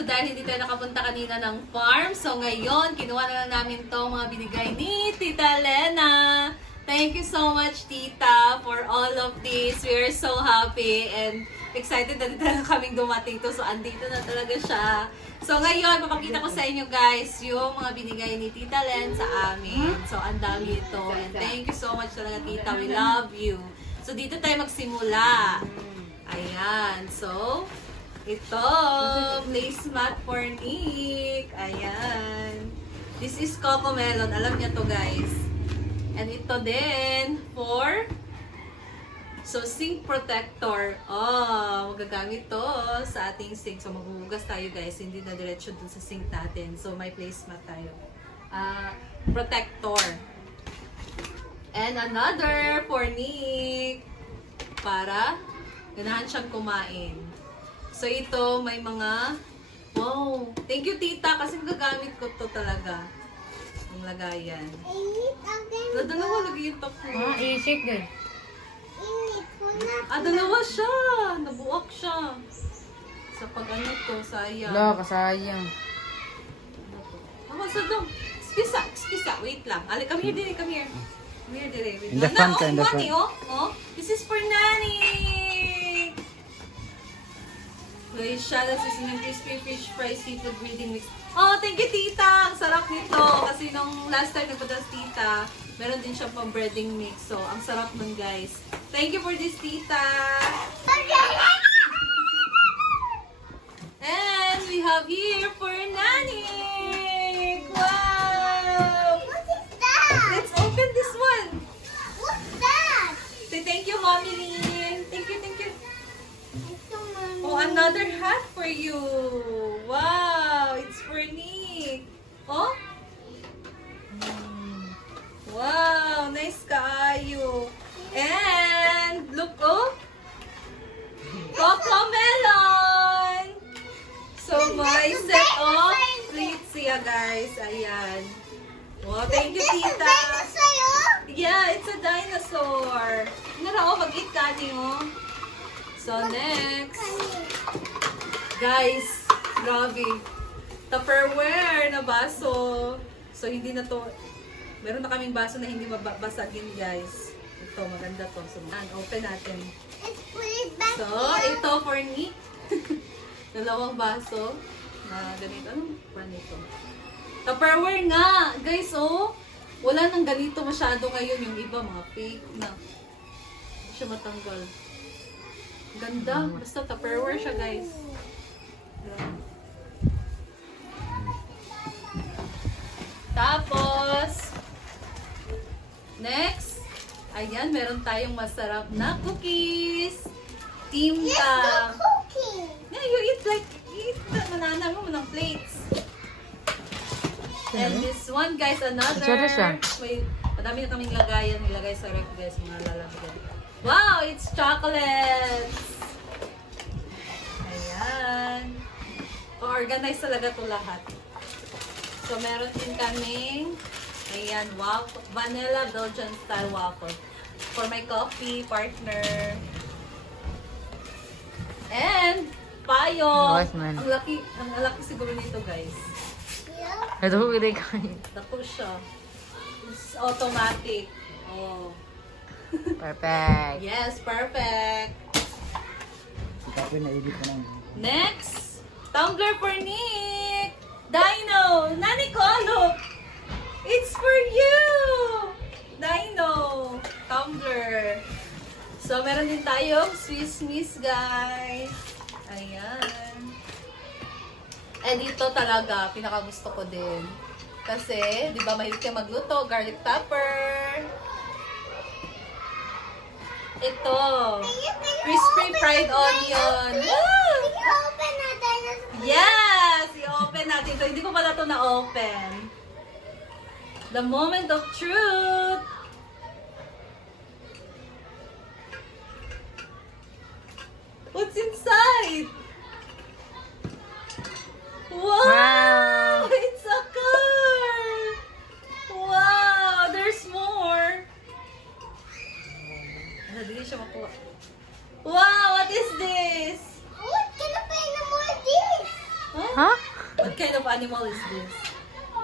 So dahil hindi tayo nakapunta kanina ng farm, so ngayon, kinuha na lang namin to mga binigay ni Tita Lena. Thank you so much, Tita, for all of this. We are so happy and excited na talaga kaming dumating to. So andito na talaga siya. So ngayon, mapakita ko sa inyo guys yung mga binigay ni Tita Len sa amin. So ang dami ito. And thank you so much talaga, Tita. We love you. So dito tayo magsimula. Ayan. So, ito, placemat for Nick. Ayan. This is Coco Melon. Alam niya to guys. And ito din for sink protector. Oh, magagamit to sa ating sink. So maghuhugas tayo guys. Hindi na diretso dun sa sink natin. So may placemat tayo. Protector. And another for Nick. Para ganahan siyang kumain. So ito may mga wow. Thank you Tita kasi magagamit ko to talaga. Ang lagayan. Dalawa lagi yung top mo. I-shake din. Dalawa siya. Nabuak siya. Sa pag-ano to, sayang. Wala, kasayang. Tama sa dong. Excuse. Wait lang. Ali, come here, Diri. Come here. Come here, Diri. In the front, in the front. Oh. This is for Nani. Guys, siya. This is yung crispy fish fry seafood breading mix. Oh, thank you, Tita. Ang sarap nito. Kasi nung last time nagpunta si Tita, meron din siyang pang breading mix. So, ang sarap nun, guys. Thank you for this, Tita. And we have here for Nani. Wow! What is that? Let's open this one. What's that? Say thank you, Mommy Lynn. Thank you. Ito, Mommy. Oh, another hat for you. Wow, it's for Nick. Oh? Wow, nice kaayo. And look, oh. Coco Melon. So, may set of plates siya, guys. Ayan. Wow, thank you, This is Tita. dinosaur? Yeah, it's a dinosaur. Nara, oh, mag-eat ka niyo. So, next. Guys, grabe. Tupperware na baso. So, hindi na to. Meron na kaming baso na hindi mabasagin, guys. Ito, maganda to. So, open natin. Let's put it back So, here. ito for Nick. Dalawang baso na ganito. Anong brand ito? Tupperware nga! Guys, oh! Wala nang ganito masyado ngayon. Yung iba, mga fake na. Hindi siya matanggal. Ganda. Basta Tupperware siya, guys. Yan. Tapos, next, ayan, meron tayong masarap na cookies. Team Let's ka. go cooking. Yeah, you eat manana mo ng plates. And this one, guys, another. Ito na siya. Wait, madami na kaming lagayan. Nilagay sa ref, guys, mga lalagyan. Wow, it's chocolates! Ayan. Organize talaga to lahat. So, meron din kaming, ayan, vanilla Belgian style waffle. For my coffee partner. And, payong. Nice, man. Ang laki siguro nito, guys. Yeah. Ito ko rin kain. Dako siya. It's automatic. Oh. Perfect. Yes, perfect. Tapi na-edit ko lang. Next, tumbler for Nick. Dino, Nani ko, look. It's for you. Dino, tumbler. So, meron din tayong Swiss Miss, guys. Ayan. And ito talaga, pinakagusto ko din. Kasi, di ba, mahilig kayo magluto, garlic pepper. Ito, crispy fried onion. Woo! Can you open a dinosaur? Yes! I-open natin ito. Hindi ko pala ito na-open. The moment of truth. What's inside? Wow! Wow! It's a car! Wow! There's more. Hindi siya makuha. Wow! What is this? What? Can I play no more of this? Huh? Huh? kind of animal is this?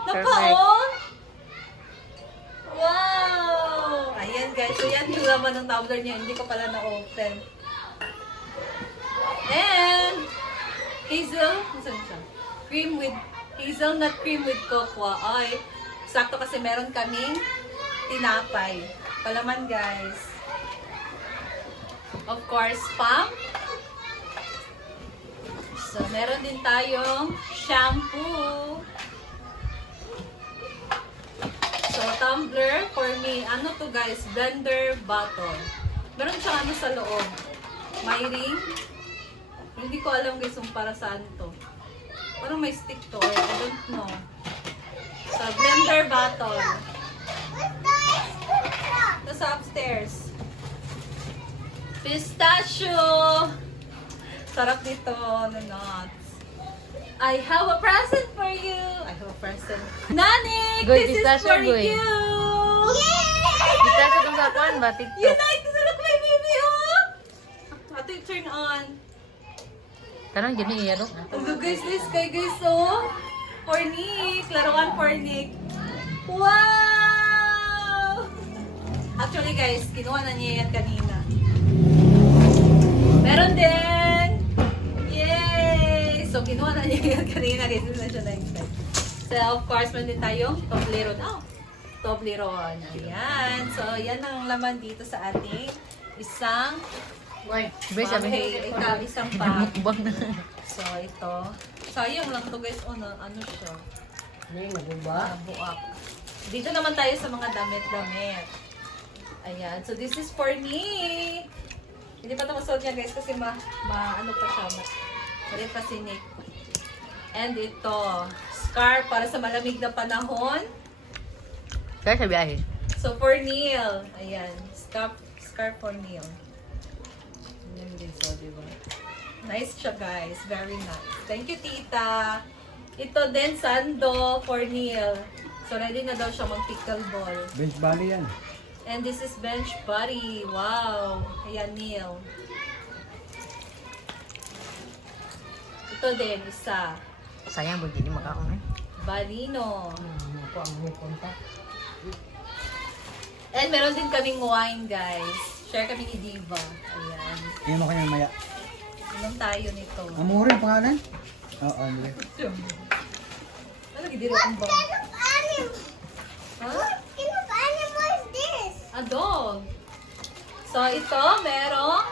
Perfect. Napaon! Wow! Ayan guys, so yan yung laman ng tumbler niya. Hindi ko pala na-open. And saan siya? Hazelnut cream with cocoa. Ay, sakto kasi meron kaming tinapay. Palaman guys. Of course, spam. So, meron din tayong shampoo. So, tumbler for me. Ano to guys? Blender bottle. Meron siya ano sa loob. May ring. Hindi ko alam guys kung para saan to. Parang may stick to. I don't know. So, blender bottle. Ito sa upstairs. Pistachio! Sarap nito. No nuts. I have a present for you. I have a present. Nanik! Good This is pistachio, for boy. you! Kita sa itong sakuan ba? You TikTok. like this? Look, my baby, oh! Ato yung turn on. Tanong dyan ni Iyaro. Look guys, this guy guys, oh! For Nick. Laruan for Nick. Wow! Actually guys, kinuha na niya yan kanina. Meron din! Yay! So, kinuha na niya yan kanina guys. Hindi na siya na-expect. So, of course, meron din tayong Toblerone. Oh! Toblerone. Ayan. So, yan ang laman dito sa ating isang Bes, sabi isang pack. mukbang na. So, ito. Sayang lang to guys. Oh, ano siya? Buak. Dito naman tayo sa mga damit-damit. Ayan. So, this is for me. Hindi pa ito masuot niya guys kasi ano pa siya. Malit pa si Nick. And ito. Scarf para sa malamig na panahon. Kaya sa biyahe. So, for Neil. Ayan. Scarf for Neil. Yan din so, diba? Nice siya guys. Very nice. Thank you, tita. Ito din, sando for Neil. So, ready na daw siya mag-pickle ball. Bench bali yan. And this is bench buddy. Wow. Ayan, Neil. Ito din, isa. Sayang ba hindi makaon eh. Balino. And meron din kaming wine, guys. Share kami ni Diva. Ayan. Iyan mo kanya maya. Inom tayo nito. Amore ang pangalan? Oo, Andre. Ano, gidiro kong bang? What kind of animal? Ha? What kind of animal is this? A dog. So, ito, merong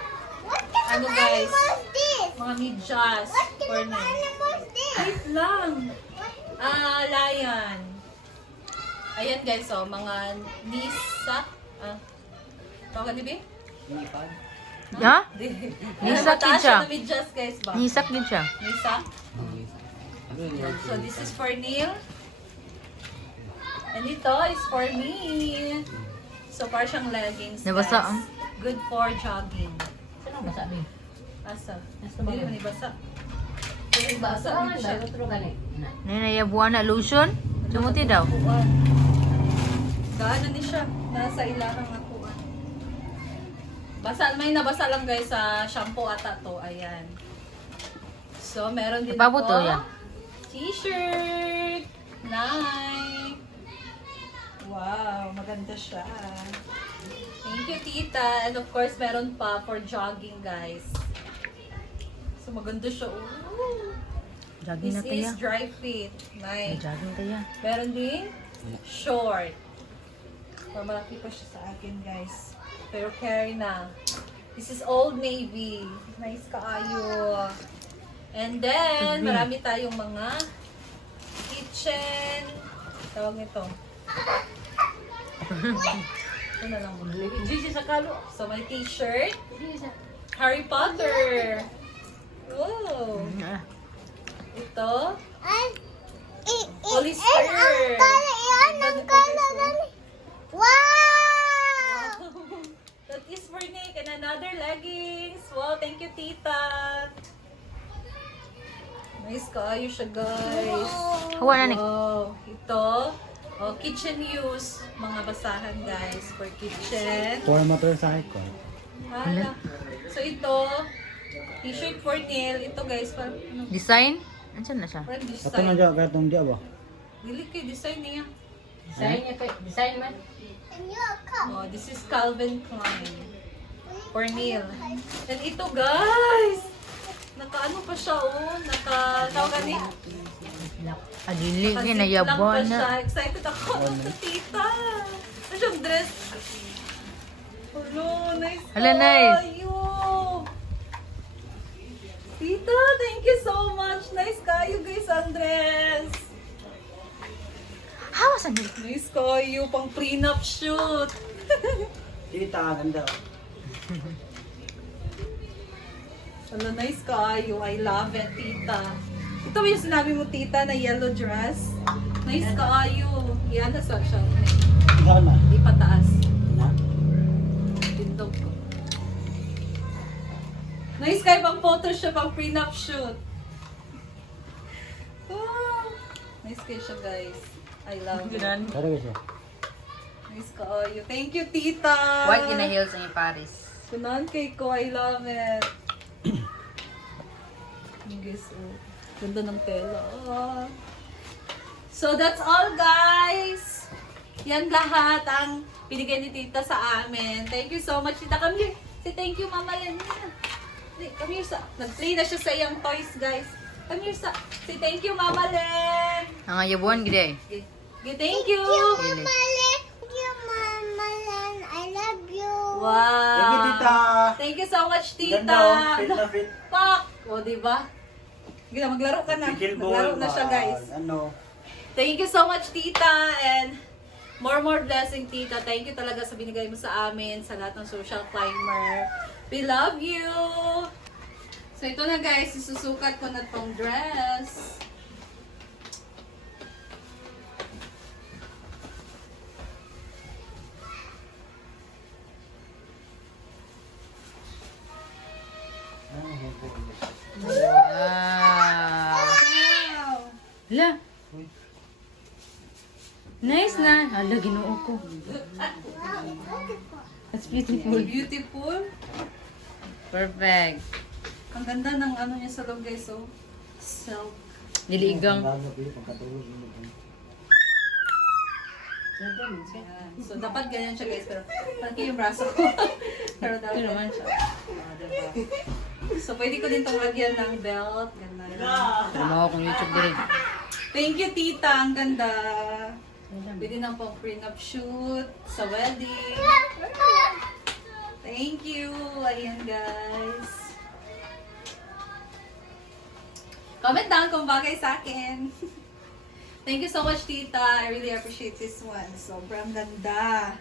What kind Ano, of guys? animal is this? mga medyas What kind for of me. animal is this? Wait lang. Lion. Ayan guys, so, mga nisak. Tawag ka, Dibi? Ha? Nisak Nisak yun siya. na medyas guys ba? Nisak din siya. Nisak? So, this is for Neil. And ito is for me. So, parang siyang leggings, Nabasa, guys. Good for jogging. Saan ang basa, babe? Asa? Hindi naman ibasa. Ibasa dito siya. Nanayabuan na lotion? Sumuti daw. Kuan. Gaano ni siya? Nasa ilanang nakuan. May nabasa lang guys sa shampoo ata to. Ayan. So, meron din Ipabuto ako yan. T-shirt. Nike. Wow, maganda siya. Thank you, tita. And of course, meron pa for jogging, guys. So, maganda siya. Ooh. Jogging This na is kaya. dry fit. Ay, Nice. jogging kaya. Meron din short. Pero malaki pa siya sa akin, guys. Pero carry na. This is Old Navy. Nice kaayo. And then, marami tayong mga kitchen. Tawag nito. Ito na lang muna. So, may t-shirt. Harry Potter. Wow. Ito. Polyester. Ang color. Wow! That is for Nick and another leggings. Wow, thank you, tita. Nice kaayo siya, guys. Hawa na, Nick. Wow. Ito. Oh, kitchen use. Mga basahan, guys. For kitchen. Formatter sa ko. Hala. So, ito. T-shirt for Neil. Ito, guys. Ano? Design? Ansan na siya? Friend Ato na design. dyan, kaya itong dyan ba? Dili kay design niya. Design man. And you a cup. Oh, this is Calvin Klein. For Neil. And ito guys! Naka-ano pa siya oh. Tawag ni? Adili, Naka-zip ginayabuan lang pa siya. na. Excited ako. Ano tita? Ano siyang dress? Hello, nice. Hala, nice. Kayo. Tita, thank you so much. Nice kayo guys, Andres. Hawasan nila. Nice kayo, pang prenup shoot. Tita, ganda. Hala, nice kayo. I love it, tita. Ito ba yung sinabi mo, tita, na yellow dress? Nice kayo. Yan na sa siya. Saan na? Di pataas. Na? Tindog ko. Nice kayo pang photo siya, pang prenup shoot. Oh, nice kayo siya, guys. I love it. Kaya ba siya? Nice kayo. Thank you, tita. White in the hills ni Paris. Kunan kay ko, I love it. Guys, oh. Ganda ng tela. Ah. So, that's all, guys. Yan lahat ang binigay ni tita sa amin. Thank you so much, tita. Come here. Say thank you, Mama Lena. Come here sa... Nag-play na siya sa iyang toys, guys. Come here sa... Say thank you, Mama Len. Nangayabuan gid. Thank you. Dili. Thank you, Mama Lan. I love you. Wow. Thank you, tita. Thank you so much, tita. Ganda, oh. Fit na fit. Pak! O, diba? Sige na, maglaro ka na. Bigil Maglaro ball, na siya, guys. Ano? Thank you so much, tita. And more blessing, tita. Thank you talaga sa binigay mo sa amin, sa lahat ng social climber. We love you. So, ito na, guys. Isusukat ko na tong dress. Wow. Wow! Hala. Nice na. Hala, ginoo ko. That's beautiful. Beautiful. Perfect. Ang ganda ng ano niya sa loob, guys. So, silk. Diligang. Ayan. So, dapat ganyan siya, guys. Pero, parang yung braso ko. Pero, dapat Ito naman siya. diba? So, pwede ko din itong lagyan ng belt. Ganda. Tumawa kong YouTube din. Thank you, tita. Ang ganda. Pwede nang pang prenup shoot sa wedding. Thank you. Ayan, guys. Comment down kung bagay sa akin. Thank you so much, tita. I really appreciate this one. Sobrang ganda.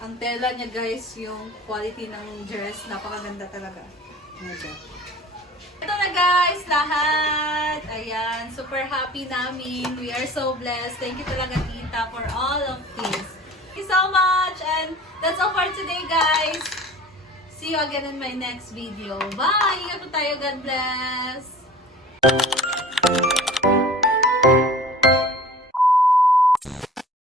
Ang tela niya, guys, yung quality ng dress, napakaganda talaga. Ito na, guys, lahat. Ayan, super happy namin. We are so blessed. Thank you talaga, tita, for all of this. Thank you so much. And that's all for today, guys. See you again in my next video. Bye! Ingat po tayo. God bless!